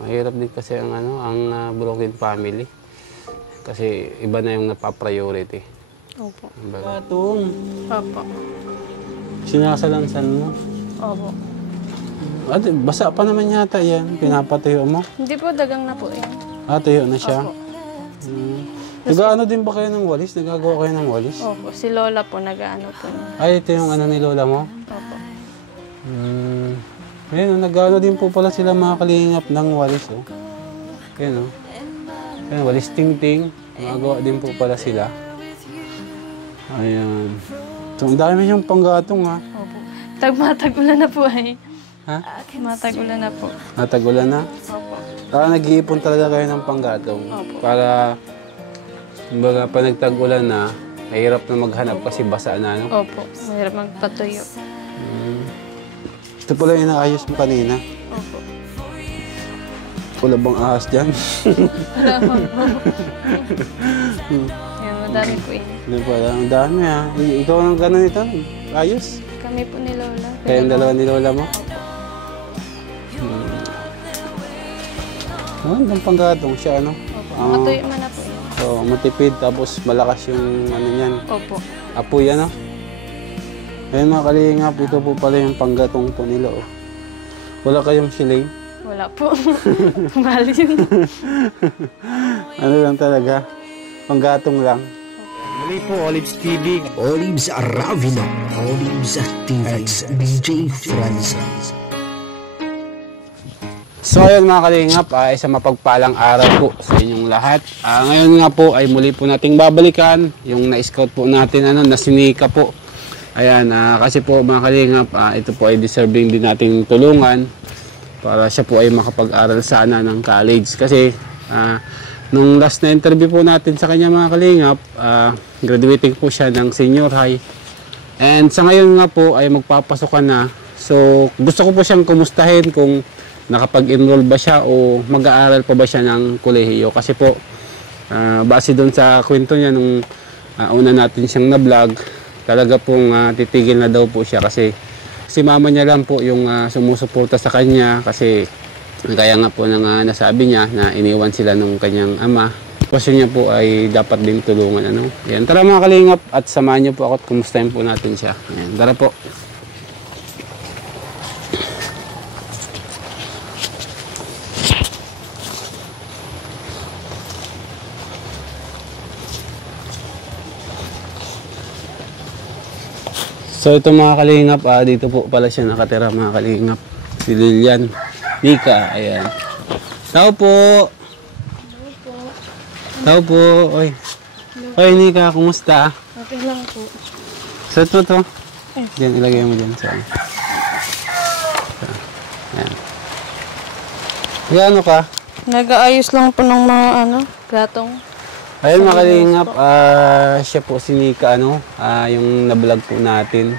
Mahirap din kasi ang broken family. Kasi iba na yung napapriority. Opo. Atong, Opo. sinasalansan mo. Opo. At basa pa naman yata yan. Pinapatuyo mo. Hindi po, dagang na po yan. Tuyo na siya. Opo. Nag-ano din ba kayo ng walis? Nagagawa kayo ng walis? Opo. Si Lola po, nag-ano po. Ay, ito yung ni Lola mo? Opo. Ayun, nag-ano din po pala sila mga kalingap ng walis. Oh. Ayun, oh. Ayun, walis ting-ting. Nagagawa din po pala sila. Ayan. So, ang dami yung panggatong, ha? Opo. Matag-ulan na po ay. Ha? Matag-ulan na po. Natagulan na? Opo. Nag-iipon talaga kayo ng panggatong. Opo. Para, kumbaga, pa nagtag-ulan na, mahirap na maghanap kasi basa na, no? Opo. Mahirap magpatuyo. Ito pala yung inaayos mo kanina. Opo. Wala bang ahas dyan? Wala po. Yan, madami po yun. Ano pala, ang dami, ha? Ikaw ang gano'n ito? Ayos? Kami po ni Lola. Kayong dalawa ni Lola mo? Ang panggatong siya, ano? Opo. Matuyo man na po yun. So, matipid, tapos malakas yung yan. Opo. Apoy, ano? Ayun mga kalingap, ito po pala yung panggatong to nila, oh. Wala kayong siling? Wala po. Mahal yun. Ano lang talaga? Panggatong lang. Muli po, Olives TV. Olives Aravino. Olives TV. At DJ Francis. So ayun mga kalingap, isang mapagpalang araw po sa inyong lahat. Ngayon nga po ay muli po nating babalikan yung na-scout po natin, na sinika po. Ayan, kasi po mga kalingap, ito po ay deserving din nating tulungan para siya po ay makapag-aral sana ng college. Kasi nung last na interview po natin sa kanya mga kalingap, graduating po siya ng senior high. And sa ngayon nga po ay magpapasokan na. So gusto ko po siyang kumustahin kung nakapag-enroll ba siya o mag-aaral pa ba siya ng kolehiyo. Kasi po, base doon sa kwento niya nung una natin siyang na-vlog, talaga pong titigil na daw po siya kasi si mama niya lang po yung sumusuporta sa kanya kasi kaya nga po nang nasabi niya na iniwan sila nung kanyang ama. Kasi niya po ay dapat din tulungan. Yan. Tara mga kalingap at samahan niyo po ako at kumustahin po natin siya. Yan. Tara po. So ito mga kalingap, dito po pala siya nakatira mga kalingap. Si Lilian. Nika, ayan. Tao po! Tao po! Oy. Oy Nika, kumusta? Okay lang po. So ito to. Diyan, ilagay mo dyan sa... Ayan. Gano ka? Nag-aayos lang po ng mga platong. Ayun mga kalingap, siya po si Nika, yung na-vlog po natin.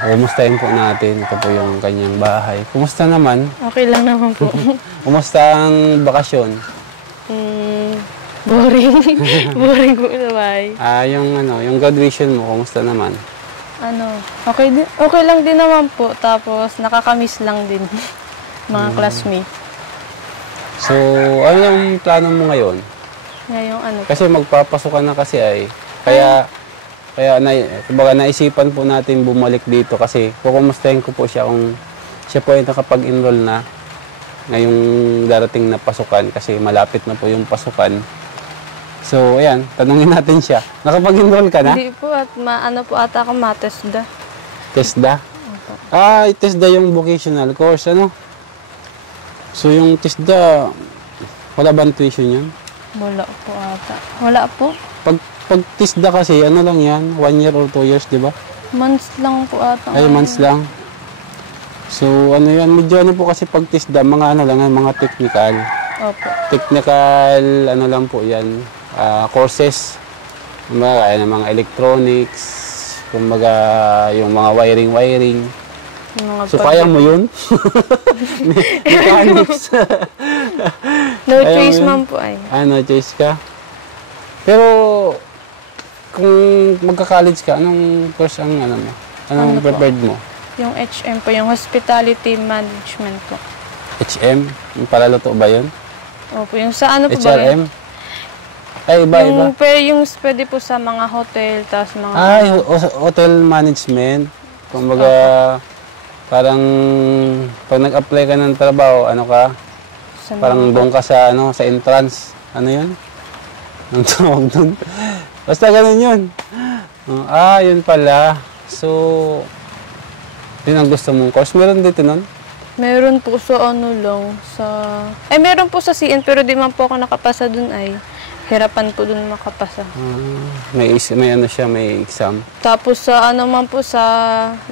Kumustahin po natin. Ito po yung kanyang bahay. Kumusta naman? Okay lang naman po. Kumusta ang bakasyon? Boring. Boring po sa bahay. Yung graduation mo, kumusta naman? Okay lang din naman po. Tapos nakakamiss lang din mga classmates. So, ano yung plano mo ngayon? Ngayong Kasi magpapasukan na kasi ay. Kaya kumbaga naisipan po natin bumalik dito kasi kukumustahin ko po siya kung siya po ay nakapag-enroll na ngayong darating na pasukan kasi malapit na po yung pasukan. So, ayan, tanungin natin siya. Nakapag-enroll ka na? Hindi po at po ata ako TESDA. TESDA? TESDA yung vocational course, So, yung TESDA, wala bang tuition yun? Wala po ata. Wala po. Pag TESDA kasi, lang yan? 1 year or 2 years, di ba? Months lang po ata. Ay, months lang. So, yan? Medyo po kasi pag TESDA, mga mga technical. Opo. Technical, lang po yan. Courses. Kumbaga, mga electronics. Kumbaga, yung mga wiring. So, kaya mo yun? Mechanics. No choice man po ay. No choice ka? Pero, kung magka-college ka, anong course ang mo? Anong prepared mo? Yung HM po, yung Hospitality Management po. HM? Yung palaluto ba yun? Opo, yung sa ano po ba HRM? yun? Ay, iba. Yung pwede po sa mga hotel, tapos mga... Ay, hotel management. Kumbaga, parang pag nag-apply ka ng trabaho, ano ka? sa Parang doon ka sa, ano, sa entrance. Ano yun? Ang tawag doon. Basta ganun yun. Yun pala. So, yun ang gusto mong course. Meron dito nun? Meron po sa ano lang, sa... meron po sa CN, pero di man po ako nakapasa dun ay. Hirapan po dun makapasa. May ano siya, may exam. Tapos sa ano man po, sa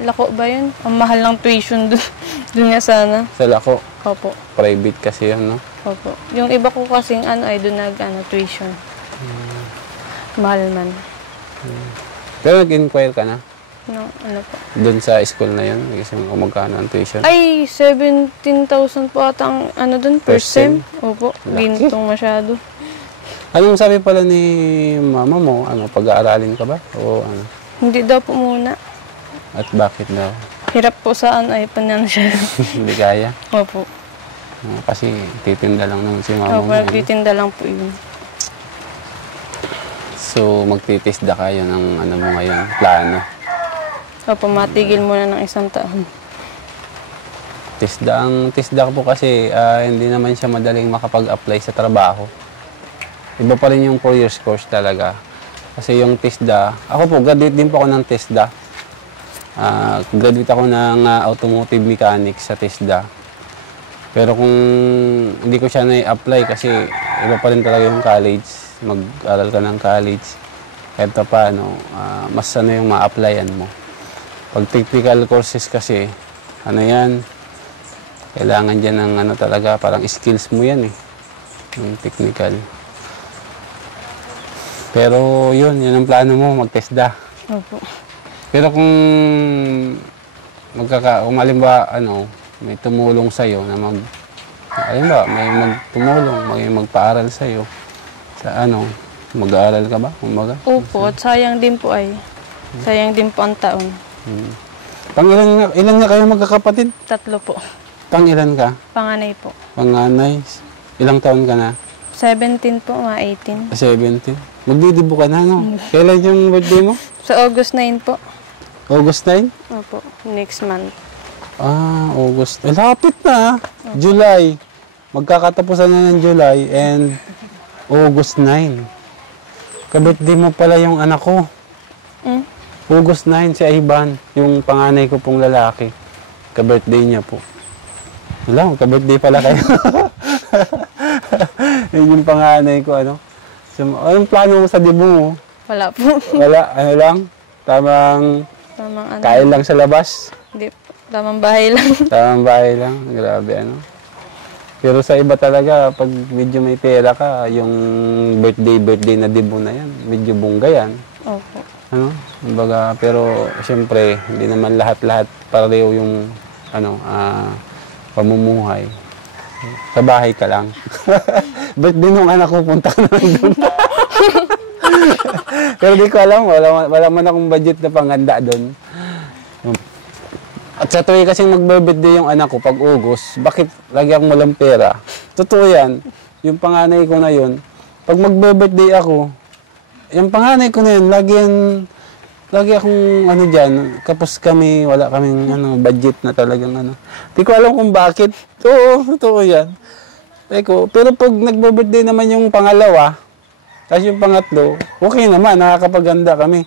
Lako ba yun? Ang mahal ng tuition dun. Dun nga sana. Sa Lako. Opo. Private kasi yun, no? Opo. Yung iba ko kasing ano ay dun tuition. Mahal man. Pero nag-inquire ka na? No, ano po? Doon sa school na yun? Kasi kung magkano ang tuition? Ay, 17,000 po ata ang ano dun, per Per sem? sem. Opo, Laki. gintong masyado. Anong sabi pala ni mama mo? Ano, pag-aaralin ka ba? O ano? Hindi daw po muna. At bakit daw? Hirap po sa ano ay financial. Hindi kaya? Opo. Kasi titinda lang naman si mama Opo, mo. nagtitinda lang po yun. So, magtitisda kayo ng ano mo ngayon, plano. Opo, matigil muna ng 1 taon. Tisda po kasi hindi naman siya madaling makapag-apply sa trabaho. Iba pa rin yung 4 years course talaga. Kasi yung TISDA, ako po, graduate din po ako ng TISDA. Graduate ako ng automotive mechanics sa TISDA. Pero kung hindi ko siya na-apply kasi iba pa rin talaga yung college. Mag-aral ka ng college. Kahit pa paano, mas ano yung ma-applyan mo. Pag technical courses kasi, ano yan, kailangan dyan ng ano talaga, parang skills mo yan eh. Yung technical. Pero yun ang plano mo, mag-TISDA. Opo. Pero kung halimbawa, may tumulong sa'yo na halimbawa, may magtumulong, may magpaaral sa'yo, sa mag-aaral ka ba? Kumbaga? Opo, at sayang din po ay. Sayang din po ang taon. Ilan na kayo magkakapatid? 3 po. Ilan ka? Panganay po. Panganay? Ilang taon ka na? 17 po, mga 18. 17? Magdidibo ka na, no? Kailan yung birthday mo? Sa August 9 po. August 9? Opo, next month. August. Lapit na. July. Magkakatapusan na ng July and August 9. Ka-birthday mo pala yung anak ko. August 9, si Ivan. Yung panganay ko pong lalaki. Ka-birthday niya po. Wala, ka-birthday pala kayo. Yun yung panganay ko, So, anong plano mo sa dibo mo? Wala po. Wala, lang? Tamang kain lang sa labas? Hindi po. Tamang bahay lang. Tamang bahay lang. Grabe, Pero sa iba talaga, pag medyo may pera ka, yung birthday na dibo na yan, medyo bongga yan. Opo. Kumbaga, pero siyempre, hindi naman lahat-lahat pareho yung, pamumuhay. Sa bahay ka lang. Birthday nung anak ko, punta ka naman doon. Pero di ko alam, wala man akong budget na panghanda doon. At sa tuwi kasing magbe-birthday yung anak ko pag August, bakit lagi akong walang pera? Totoo yan. Yung panganay ko na yun, pag magbe-birthday ako, yung panganay ko na yun, lagi akong dyan, kapos kami, wala kaming budget na talagang Di ko alam kung bakit. Oo, totoo yan. Pero pag nagbe-birthday naman yung pangalawa, tapos yung pangatlo, okay naman, nakakapaganda kami.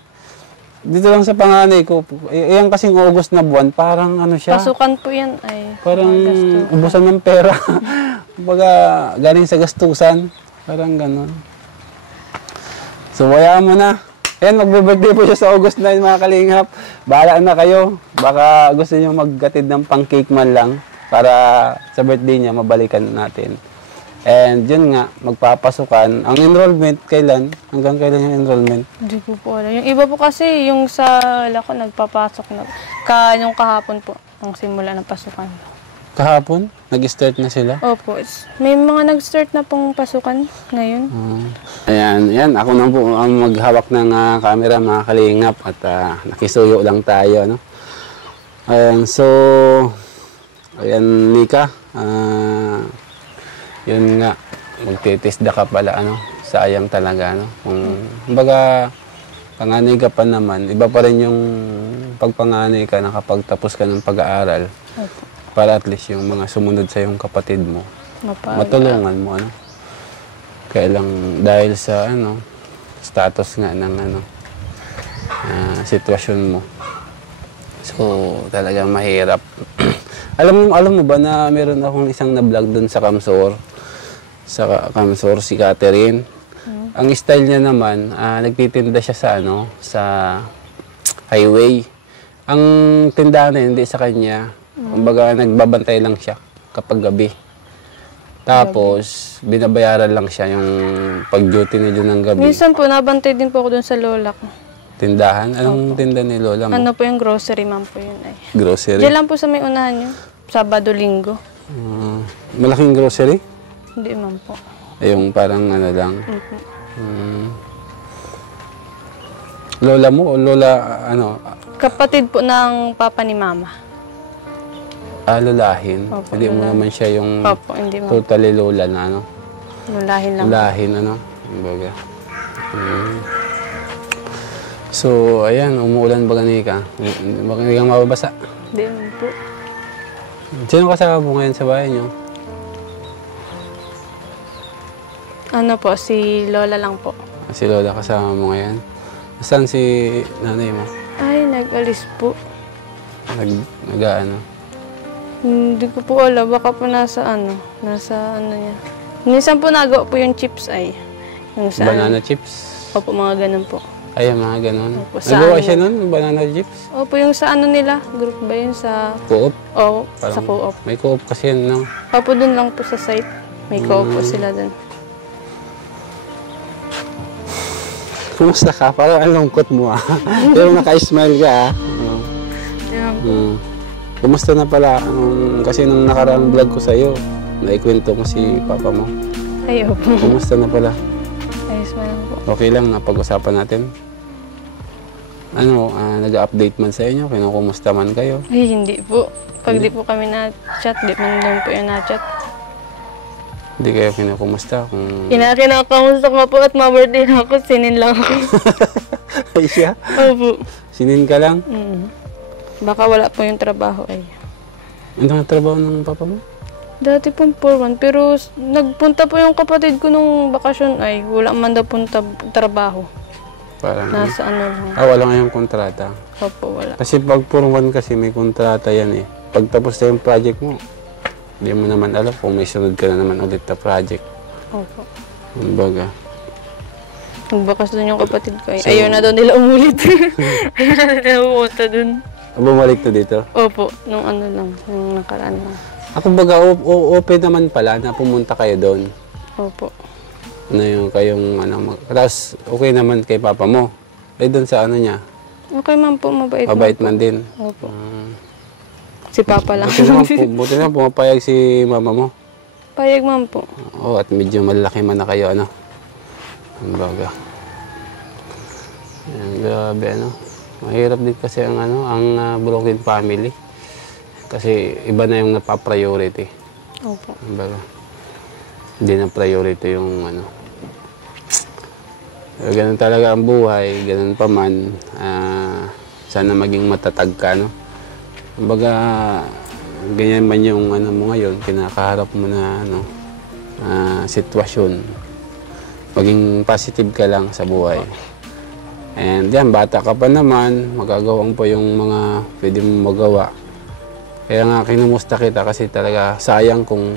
Dito lang sa panganay ko, yan kasing August na buwan, parang siya. Pasukan po yan ay. Parang ubusan ng pera. Kumbaga, galing sa gastusan. Parang ganon. So, hayaan mo na. Yan, magbe-birthday po siya sa August 9, mga kalingap. Bahala na kayo. Baka gusto niyo maggatid ng pang-cake man lang para sa birthday niya, mabalikan natin. And yun nga, magpapasukan. Ang enrollment, kailan? Hanggang kailan yung enrollment? Hindi ko po alam. Yung iba po kasi, yung sa Lako, nagpapasok na. Yung kahapon po, ang simula ng pasukan. Kahapon? Nag-start na sila? Opo. May mga nag-start na pong pasukan ngayon. Ayan. Ako na po ang maghawak ng camera, mga kalingap. At nakisuyo lang tayo, Ayan, so... Ayan, Nika. yun nga, magtitisda ka pala, ano, sayang talaga, ano. Kumbaga, panganay ka pa naman, iba pa rin yung pagpanganay ka, nakapagtapos ka ng pag-aaral, Opo. para at least yung mga sumunod sa yung kapatid mo, Mapaaga. matulungan mo, ano. Kaya lang, dahil sa, ano, status nga ng, ano, sitwasyon mo. So, talagang mahirap. alam mo ba na meron akong isang na-vlog doon sa Kamsor? Sa Kamsor, si Catherine. Ang style niya naman, nagtitinda siya sa, ano, sa highway. Ang tindahan na hindi sa kanya. Kumbaga, nagbabantay lang siya kapag gabi. Tapos, binabayaran lang siya yung pag-duty niya ng gabi. Minsan po, nabantay din po ako dun sa lola ko. Tindahan? Anong tinda ni Lola mo? Ano po yung grocery, ma'am po yun ay. Grocery? Diyan lang po sa may unahan nyo. Sabado, linggo. Malaking grocery? Hindi, ma'am po. Yung parang ano lang. Opo. Lola mo o lola, ano? Kapatid po ng papa ni mama. Lolahin. Opo, Hindi mo lola. naman siya yung Opo, hindi, ma'am. totally lola na, ano? Lulahin lang. Lolahin, ano? Kumbaga. So, ayan, umuulan ba ganun ka? Baka hindi kang mababasa. Hindi, ma'am po. Sino kasama mo ngayon sa bahay niyo? Ano po, si lola lang po. Si Lola kasama mo ngayon. Saan si nanay mo? Ay, nag-alis po. Nag-ano? Hindi ko po alam. Baka po nasa ano niya. Minsan po nagawa po yung chips ay. Yung sa Banana chips? Opo, mga ganun po. Ay, mga ganun. Opo, sa Nagawa ano? siya nun, banana chips? Opo, yung sa ano nila, group ba yun sa... Co-op? Oo, Parang sa co-op. May co-op kasi yun, no? Opo, dun lang po sa site. May co-op po sila dun. Kumusta ka? Parang ang lungkot mo, ah. Pero naka-smile ka, ah. Kumusta na pala? Kasi nung nakaraang vlog ko sa'yo, naikwento ko si papa mo. Ay, opo. Kumusta na pala? Ayos man lang po. Okay lang, napag-usapan natin. Ano, nag-update man sa inyo? Kinukumusta man kayo? Ay, hindi po. Pag di po kami na-chat, di man lang po yung na-chat. Hindi kayo kinukumusta? Kung... Kinakamusta ko po at ma-birthday na ako, sinin lang ako. Ay siya? Opo. Sinin ka lang? Baka wala po yung trabaho ay. Ano ang trabaho ng papa mo? Dati pong 4-1, pero nagpunta po yung kapatid ko nung bakasyon ay wala man daw punta trabaho. Parang... Nasa ano lang. wala ngayong kontrata. Opo, wala. Kasi pag purwan kasi may kontrata yan eh. Pag tapos na yung project mo, hindi mo naman alam kung may sunod ka na naman ulit na project. Opo. Kumbaga. Nagbakas dun yung kapatid ko ay. Ayaw na daw nila umulit. Ayaw na nila pumunta dun. Bumalik to dito. Opo, nung ano lang, nung nakaraan lang. Kumbaga open naman pala na pumunta kayo doon. Opo. Ano yung kayong ano, tapos okay naman kay papa mo. Eh doon sa ano niya, Okay man po, mabait, mabait man man din. po. Opo. Si Papa lang. Buti naman pumapayag si mama mo. Payag man po. Oo, at medyo malaki man na kayo, ano. Kumbaga. Ayan, grabe, ano. Mahirap din kasi ang, ano, ang broken family. Kasi iba na yung napapriority. Opo. Kumbaga. Hindi na priority yung, ano. Pero ganun talaga ang buhay, ganun pa man. Sana maging matatag ka, no. Kumbaga, ganyan man yung ano mo ngayon, kinakaharap mo na ano, sitwasyon. Maging positive ka lang sa buhay. And yan, bata ka pa naman, magagawang pa yung mga pwede mong magawa. Kaya nga, kinumusta kita kasi talaga sayang kung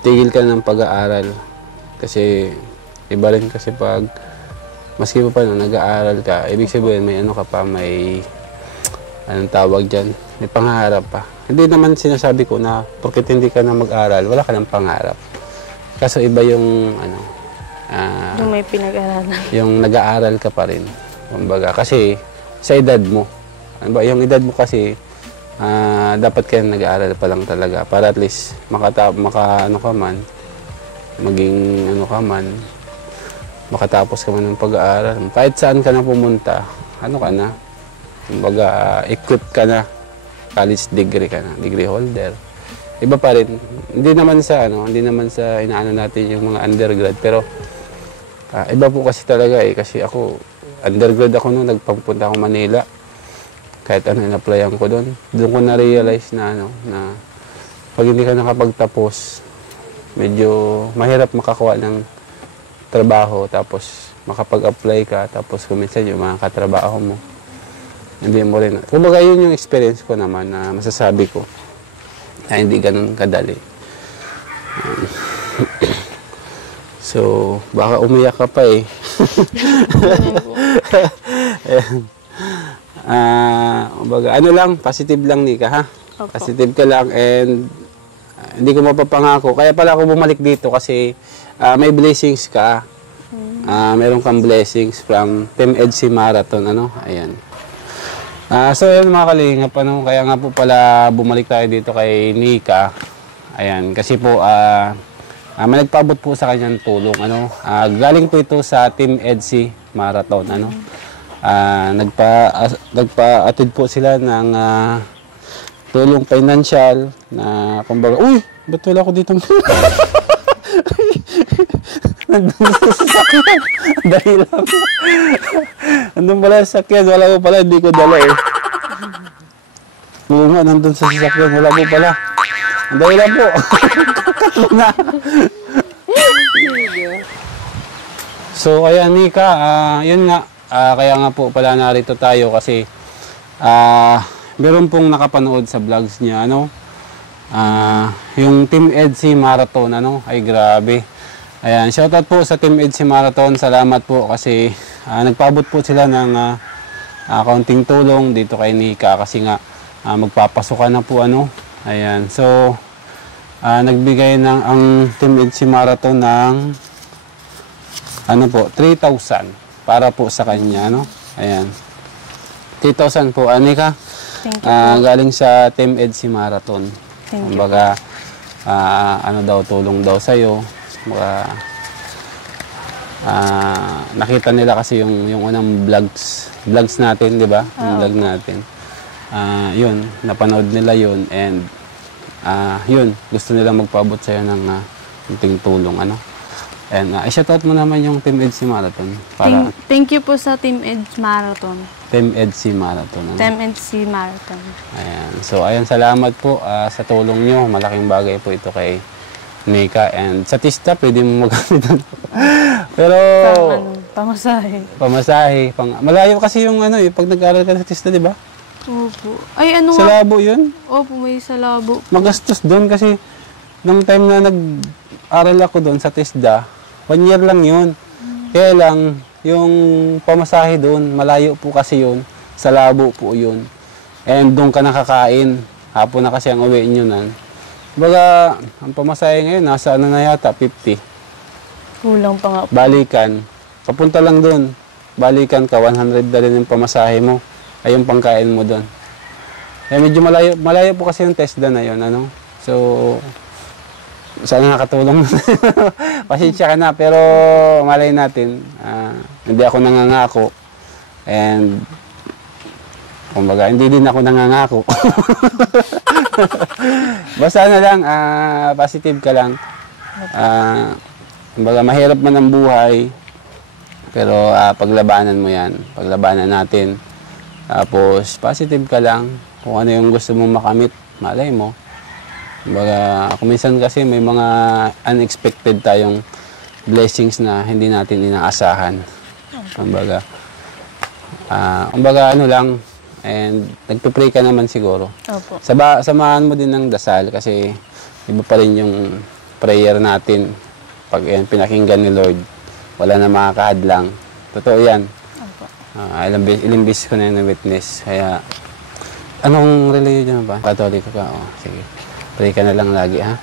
tigil ka ng pag-aaral. Kasi iba rin kasi pag, maski pa no, nag-aaral ka, ibig sabihin may ano ka pa, may anong tawag dyan, may pangarap pa. Hindi naman sinasabi ko na porket hindi ka na mag-aral, wala ka ng pangarap. Kaso iba yung ano, Yung may pinag-aralan. yung nag-aaral ka pa rin. Kumbaga, kasi sa edad mo, ano ba, yung edad mo kasi, dapat kayo nag-aaral pa lang talaga para at least ano ka man, maging ano ka man, makatapos ka man ng pag-aaral. Kahit saan ka na pumunta, ano ka na, kumbaga, equipped ka na, college degree ka na, degree holder. iba pa rin. Hindi naman sa inaano natin yung mga undergrad, pero iba po kasi talaga kasi ako undergrad ako nung nagpapunta ako Manila. Kahit in-applyan ko doon. Doon ko na-realize na na pag hindi ka nakapagtapos, medyo mahirap makakuha ng trabaho, tapos makapag-apply ka, tapos kuminsan yung mga katrabaho mo, hindi mo rin. Kumbaga yun yung experience ko naman na masasabi ko na hindi ganun kadali. So, baka umiyak ka pa eh. Ano lang, positive lang, Nika, ha? Opo. Positive ka lang, and hindi ko mapapangako. Kaya pala ako bumalik dito kasi may blessings ka. Meron kang blessings from Team EDC Marathon, ayan. So ayan mga kalingap, kaya nga po pala bumalik tayo dito kay Nika. Ayan, kasi po may nagpaabot po sa kanyang tulong, galing po ito sa Team EDC Marathon, nagpa-atid po sila ng tulong financial na kumbaga, uy, ba't wala ko dito? Nandun sa sasakyan. Dahil lang. Nandun pala sa sasakyan. Wala ko pala. Hindi ko dala eh. Oo nga, nandun sa sasakyan. Wala ko pala. Dahil lang po. na. So, ayan, Nika. Yun nga. Kaya nga po pala narito tayo kasi meron pong nakapanood sa vlogs niya, yung Team EDC Marathon, ay grabe. Ayan, shoutout po sa Team EDC Marathon. Salamat po kasi nagpaabot po sila ng kaunting tulong dito kay Nika kasi nga magpapasukan na po, Ayan, so nagbigay ng ang Team EDC Marathon ng 3,000 para po sa kanya, Ayan. 3,000 po, Nika. Thank you po. Galing sa Team EDC Marathon. Thank you. Kumbaga, tulong daw sa'yo. Kumbaga, nakita nila kasi yung unang vlogs natin, di ba? Yung vlog natin. Yun, napanood nila yun, and yun, gusto nila magpaabot sa'yo ng kunting tulong, And i-shoutout mo naman yung Team EDC Marathon. Para Thank you po sa Team EDC Marathon. Team EDC Marathon. Team EDC Marathon. Ayan. So, ayan, salamat po sa tulong nyo. Malaking bagay po ito kay Nika. And sa TISTA, pwede mo magamit. Pero, Pamasahe. pamasahe. Malayo kasi yung pag nag-aaral ka sa TISTA, di ba? Opo. Ay, Sa labo yun. Opo, may sa labo. Magastos doon kasi nung time na nag-aral ako doon sa TISDA, 1 year lang yun. Kaya lang, yung pamasahe doon, malayo po kasi yun. Sa labo po yun. And doon ka nakakain. Hapon na kasi ang uwi nyo nan. Baga, ang pamasahe ngayon, nasa na yata, 50. Kulang pa nga po. Balikan. Papunta lang doon. Balikan ka, 100 na rin yung pamasahe mo. Ay yung pangkain mo doon. Kaya medyo malayo po kasi yung TISDA na yun, So, sana nakatulong. Pasensya ka na, pero malay natin, hindi ako nangangako. And, kumbaga, hindi din ako nangangako. Basta na lang, positive ka lang. Kumbaga, mahirap man ang buhay, pero paglabanan mo yan. Paglabanan natin. Tapos, positive ka lang. Kung ano yung gusto mong makamit, malay mo. Kumbaga, kuminsan kasi may mga unexpected tayong blessings na hindi natin inaasahan. Kumbaga, lang, and nagpe-pray ka naman siguro. Opo. Samahan mo din ng dasal kasi iba pa rin yung prayer natin. Pag pinakinggan ni Lord, wala na makakahadlang. Totoo yan. Opo. Ilang beses ko na yung witness. Kaya, anong religion ba? Katoliko ka? Sige. Pray ka na lang lagi, ha?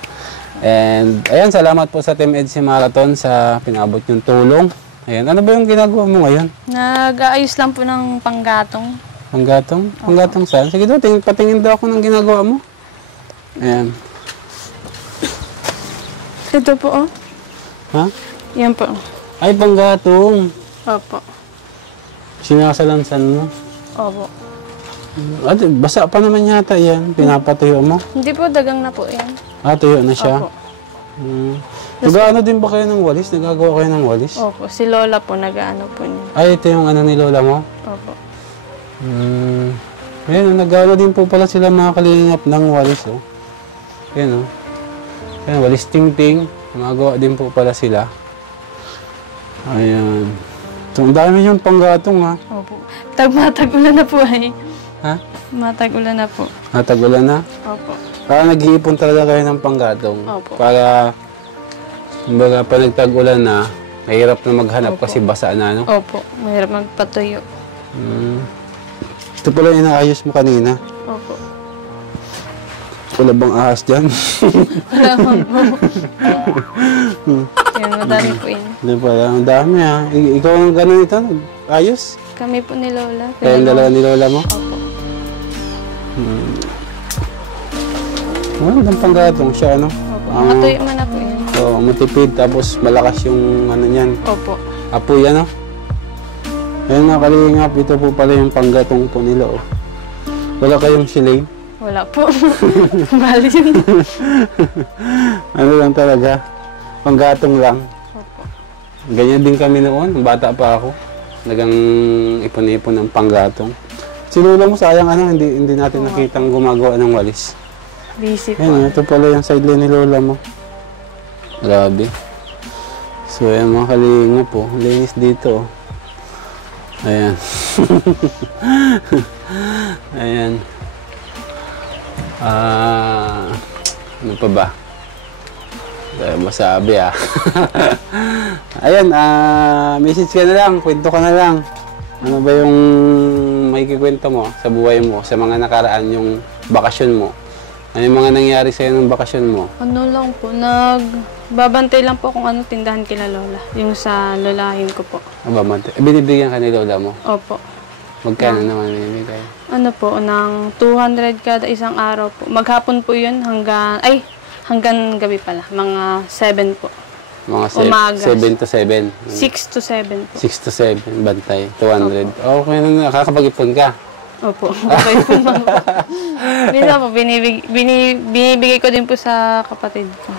And, ayan, salamat po sa Team EDC Marathon sa pinabot yung tulong. Ayan, ano ba yung ginagawa mo ngayon? Nag-aayos lang po ng panggatong. Panggatong? Panggatong saan? Sige daw, patingin daw ako ng ginagawa mo. Ayan. Ito po, Ha? Yan po. Ay, panggatong. Opo. Sinasalansan mo. Opo. Basa pa naman yata yan. Pinapatuyo mo. Hindi po, dagang na po yan. Tuyo na siya. Opo. Nag-ano din ba kayo ng walis? Nagagawa kayo ng walis? Opo. Si Lola po, nag-ano po niya. Ay, ito yung ano ni Lola mo? Opo. Ayan, nag-ano din po pala sila mga kalingap ng walis, oh. Ayan, oh. Ayan, walis ting-ting. Gumagawa din po pala sila. Ayan. So, ang dami yung panggatong, ha? Opo. Matag-ulan na po ay. Ha? Matag-ulan na po. Natagulan na? Opo. Nag-iipon talaga kayo ng panggatong. Opo. Para, kumbaga, pa nagtag-ulan na, mahirap na maghanap kasi basa na, no? Opo. Mahirap magpatuyo. Ito pala yung inaayos mo kanina. Opo. Wala bang ahas dyan? Wala po. Yan, madami po yun. Hindi pala, ang dami, ha? Ikaw ang gano'n ito? Ayos? Kami po ni Lola. Kaya yung dalawa ni Lola mo? Opo. Ang panggatong siya, ano? Opo. Matuyo man na po yun. So, matipid, tapos malakas yung ano niyan. Opo. Apoy, ano? Ayun nga, kalingap. Ito po pala yung panggatong po nila, oh. Wala kayong silay? Wala po. Bali yun. Ano lang talaga? Panggatong lang. Opo. Ganyan din kami noon, bata pa ako. Nagang ipon-ipon ng panggatong. Si Lola mo, sayang ano, hindi natin nakitang gumagawa ng walis. Busy po. Ayan, ito pala yung sideline ni Lola mo. Grabe. So, ayan mga kalinga po. Linis dito. Ayan. Ayan. Ano pa ba? Dahil masabi Ayan, message ka na lang, kwento ka na lang. Ano ba yung may kikwento mo sa buhay mo, sa mga nakaraan yung bakasyon mo? Ano yung mga nangyari sa'yo ng bakasyon mo? Ano lang po, nagbabantay lang po kung ano tindahan kila Lola. Yung sa lolahin ko po. Binibigyan ka ni Lola mo? Opo. Magkano naman binibigay? Ano po, ng 200 kada isang araw po. Maghapon po yun hanggang gabi pala. Mga 7 po. Mga Umaga. 7 to 7? 6 to 7 po. 6 to 7, bantay. 200. Okay na, nakakapag-ipon ka. Opo. Okay po lang po. Minsan po, binibigay ko din po sa kapatid ko.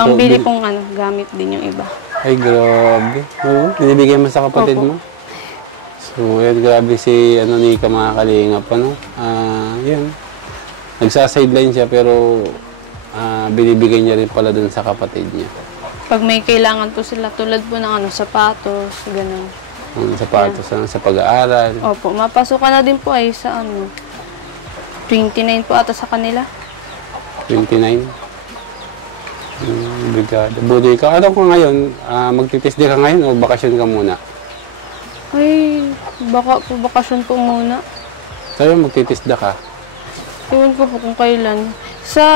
Pangbili pong gamit din yung iba. Ay, grabe. Oo, binibigay mo sa kapatid mo? So, yan, grabe si Nika mga kalingap, yan. Nagsa-sideline siya pero binibigay niya rin pala dun sa kapatid niya. Pag may kailangan po sila, tulad po ng sapatos, gano'n. Sapatos sa pag-aaral. Opo, mapasukan na din po sa 29 po ata sa kanila. 29? Brigada. Buti ka. Ano ka ngayon? Magtitisdi ka ngayon o bakasyon ka muna? Ay, baka po bakasyon po muna. Sa'yo magtitisda ka? Iwan ko po kung kailan.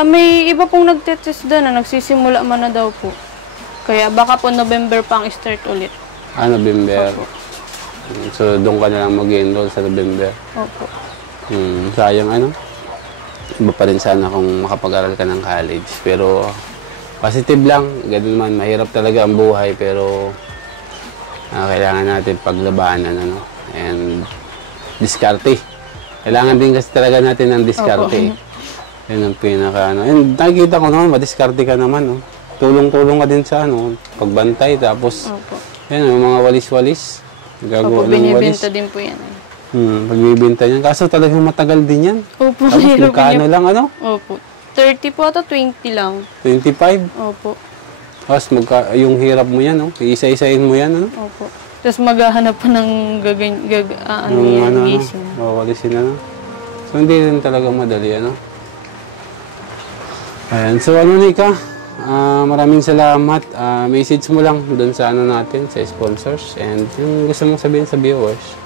May iba pong nagtitisda na, nagsisimula man na daw po. Kaya baka po November pa ang start ulit. November. Opo. So, doon ka na lang mag-enroll sa November. Opo. Sayang iba pa rin sana kung makapag-aral ka ng college. Pero, positive lang. Ganun man, mahirap talaga ang buhay. Pero, kailangan natin paglabanan, and diskarte. Kailangan din kasi talaga natin ng diskarte. Yan ang pinaka, And nakikita ko naman, madiskarte ka naman, Tulong-tulong ka din sa, pagbantay. Tapos, yung mga walis-walis. Gagawa ng walis. Binibenta din po yan. Pagbibenta niyan. Kaso talagang matagal din yan. Opo. Tapos, magkano lang, Opo. 30 po ata, 20 lang. 25? Opo. Tapos, yung hirap mo yan, Isa-isain mo yan, Opo. Tapos maghahanap pa ng gising. Walisin, So, hindi rin talaga madali, Ayan. So, Nika, maraming salamat. Message mo lang doon sa natin, sa sponsors. And yung gusto mong sabihin sa viewers.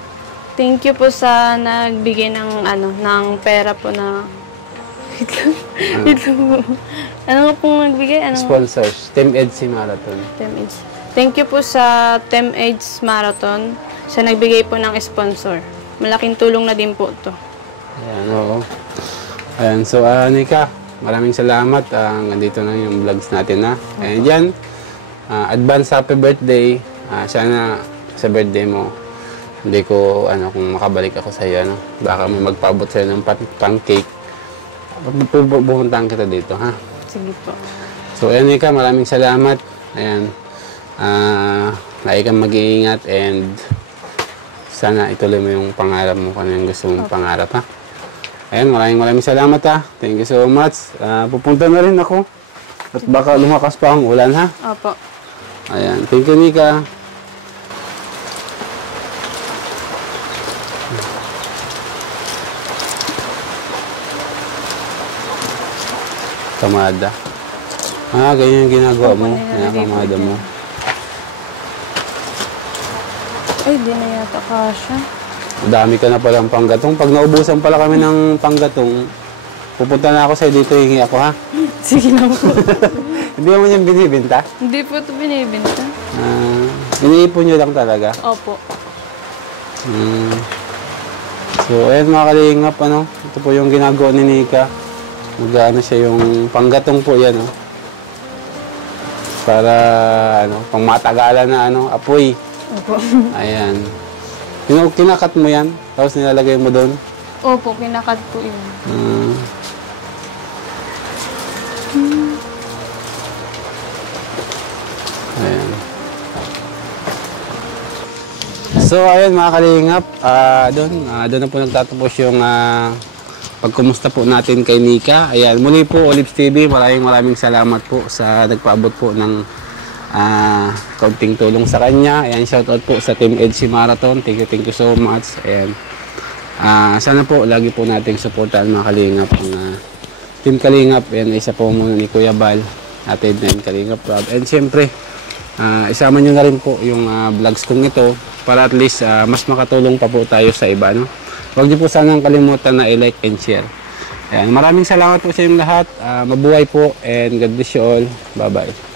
Thank you po sa nagbigay ng pera po na... Ano nga pong nagbigay? Sponsors. Team EDSI Marathon. Thank you po sa Team AIDS Marathon sa nagbigay po ng sponsor. Malaking tulong na din po ito. Ayan, oo. Ayan, so Nika, maraming salamat. Nandito na yung vlogs natin, And yan, advance happy birthday. Sana sa birthday mo, hindi ko, kung makabalik ako sa iyo, baka may magpabot sa'yo ng pancake. Pupuntahan kita dito, ha? Sige po. So, ayan Nika, maraming salamat. Ayan. Lagi kang mag-iingat and sana ituloy mo yung pangarap mo kung ano yung gusto mong pangarap, ha? Ayan, maraming salamat, ha? Thank you so much. Pupunta na rin ako. At baka lumakas pa ang ulan, ha? Opo. Ayan. Thank you, Nika. Kamada. Ganyan yung ginagawa mo. Ayan, kamada mo. Ay, di na yata kasha. Dami ka na palang panggatong. Pag naubusan pala kami ng panggatong, pupunta na ako sa'yo dito, hingi ako, ha? Sige na po. Hindi mo yan binibinta? Hindi po ito binibinta. Iniipon nyo lang talaga? Opo. So, ayan mga kalingap, ano? Ito po yung ginagawa ni Nika. Magano siya yung panggatong po yan, oh. Para, pang matagalan na, apoy. Opo. Ayan. Kinakat mo yan, tapos nilalagay mo doon. Opo, kinakat po yun. Ayan. So, ayun mga kalingap, doon na po nagtatapos yung pagkumusta po natin kay Nika. Ayan, muli po, Olives TV, maraming salamat po sa nagpaabot po ng kaunting tulong sa kanya. Ayan, shoutout po sa Team EDC Marathon. Thank you so much. Ayan. Sana po, lagi po nating supportan mga kalingap. Ang Team Kalingap, ayan, isa po muna ni Kuya Bal, atin din Kalingap Rob. And syempre, isama nyo na rin po yung vlogs kong ito para at least mas makatulong pa po tayo sa iba, no? Huwag niyo po sanang kalimutan na i-like and share. Ayan, maraming salamat po sa inyong lahat. Mabuhay po and God bless you all. Bye-bye.